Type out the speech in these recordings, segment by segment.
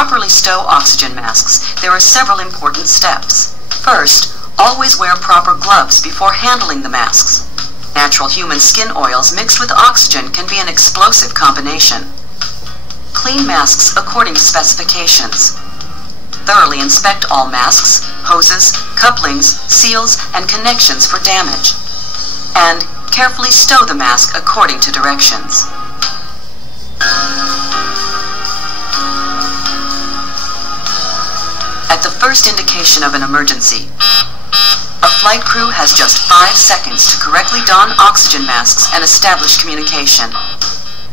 properly stow oxygen masks, there are several important steps. First, always wear proper gloves before handling the masks. Natural human skin oils mixed with oxygen can be an explosive combination. Clean masks according to specifications. Thoroughly inspect all masks, hoses, couplings, seals, and connections for damage. And carefully stow the mask according to directions. At the first indication of an emergency, a flight crew has just 5 seconds to correctly don oxygen masks and establish communication.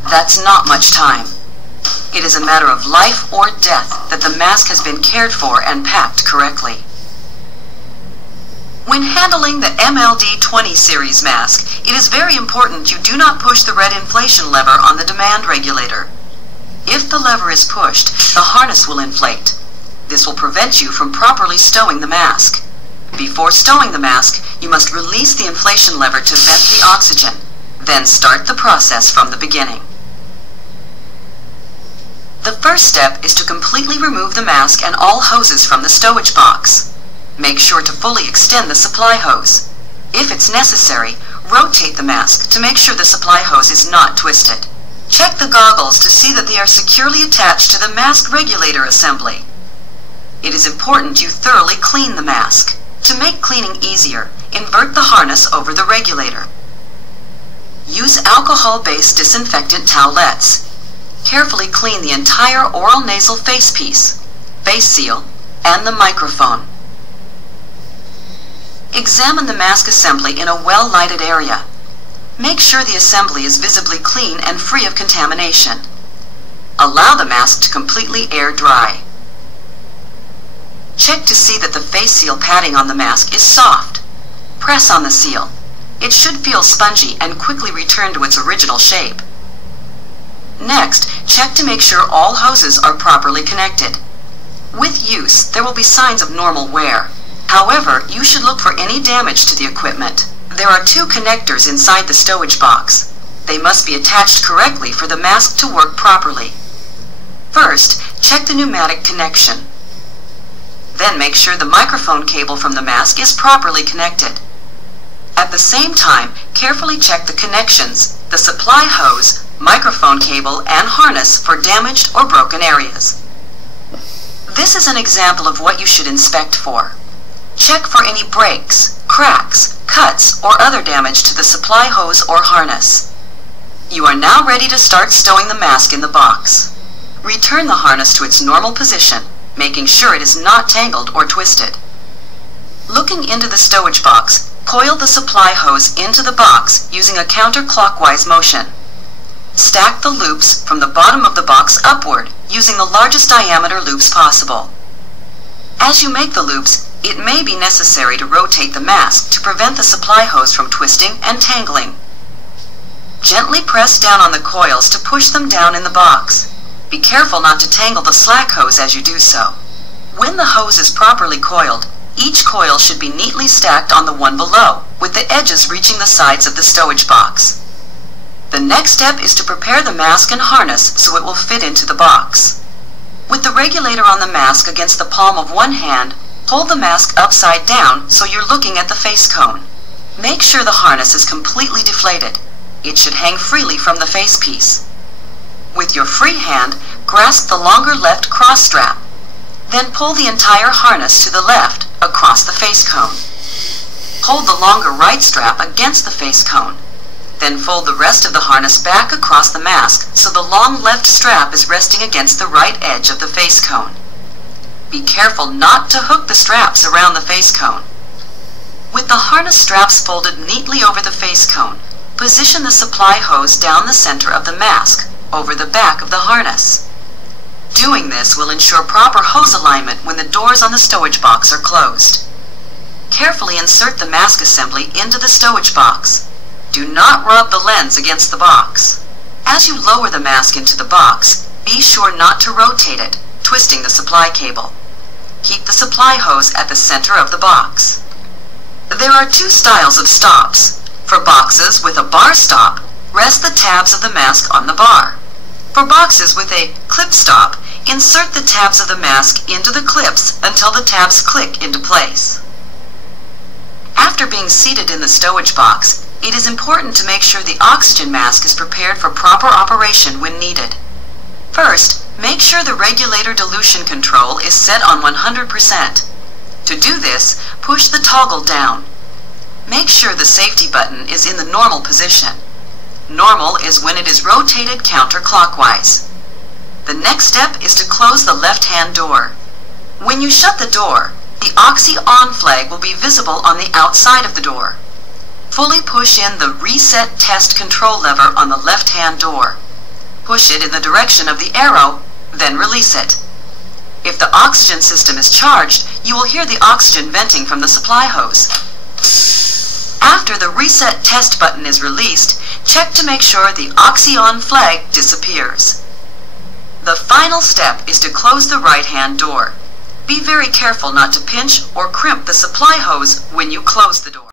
That's not much time. It is a matter of life or death that the mask has been cared for and packed correctly. When handling the MLD-20 series mask, it is very important you do not push the red inflation lever on the demand regulator. If the lever is pushed, the harness will inflate. This will prevent you from properly stowing the mask. Before stowing the mask, you must release the inflation lever to vent the oxygen, then start the process from the beginning. The first step is to completely remove the mask and all hoses from the stowage box. Make sure to fully extend the supply hose. If it's necessary, rotate the mask to make sure the supply hose is not twisted. Check the goggles to see that they are securely attached to the mask regulator assembly. It is important you thoroughly clean the mask. To make cleaning easier, invert the harness over the regulator. Use alcohol-based disinfectant towelettes. Carefully clean the entire oral nasal face piece, face seal, and the microphone. Examine the mask assembly in a well-lighted area. Make sure the assembly is visibly clean and free of contamination. Allow the mask to completely air dry. Check to see that the face seal padding on the mask is soft. Press on the seal. It should feel spongy and quickly return to its original shape. Next, check to make sure all hoses are properly connected. With use, there will be signs of normal wear. However, you should look for any damage to the equipment. There are 2 connectors inside the stowage box. They must be attached correctly for the mask to work properly. First, check the pneumatic connection. Then make sure the microphone cable from the mask is properly connected. At the same time, carefully check the connections, the supply hose, microphone cable, and harness for damaged or broken areas. This is an example of what you should inspect for. Check for any breaks, cracks, cuts, or other damage to the supply hose or harness. You are now ready to start stowing the mask in the box. Return the harness to its normal position, making sure it is not tangled or twisted. Looking into the stowage box, coil the supply hose into the box using a counterclockwise motion. Stack the loops from the bottom of the box upward using the largest diameter loops possible. As you make the loops, it may be necessary to rotate the mask to prevent the supply hose from twisting and tangling. Gently press down on the coils to push them down in the box. Be careful not to tangle the slack hose as you do so. When the hose is properly coiled, each coil should be neatly stacked on the one below, with the edges reaching the sides of the stowage box. The next step is to prepare the mask and harness so it will fit into the box. With the regulator on the mask against the palm of one hand, hold the mask upside down so you're looking at the face cone. Make sure the harness is completely deflated. It should hang freely from the face piece. With your free hand, grasp the longer left cross strap. Then pull the entire harness to the left across the face cone. Hold the longer right strap against the face cone. Then fold the rest of the harness back across the mask so the long left strap is resting against the right edge of the face cone. Be careful not to hook the straps around the face cone. With the harness straps folded neatly over the face cone, position the supply hose down the center of the mask, over the back of the harness. Doing this will ensure proper hose alignment when the doors on the stowage box are closed. Carefully insert the mask assembly into the stowage box. Do not rub the lens against the box. As you lower the mask into the box, be sure not to rotate it, twisting the supply cable. Keep the supply hose at the center of the box. There are 2 styles of stops. For boxes with a bar stop, rest the tabs of the mask on the bar. For boxes with a clip stop, insert the tabs of the mask into the clips until the tabs click into place. After being seated in the stowage box, it is important to make sure the oxygen mask is prepared for proper operation when needed. First, make sure the regulator dilution control is set on 100%. To do this, push the toggle down. Make sure the safety button is in the normal position. Normal is when it is rotated counterclockwise. The next step is to close the left-hand door. When you shut the door, the Oxy On flag will be visible on the outside of the door. Fully push in the Reset Test control lever on the left-hand door. Push it in the direction of the arrow, then release it. If the oxygen system is charged, you will hear the oxygen venting from the supply hose. After the Reset Test button is released, check to make sure the Oxy On flag disappears. The final step is to close the right-hand door. Be very careful not to pinch or crimp the supply hose when you close the door.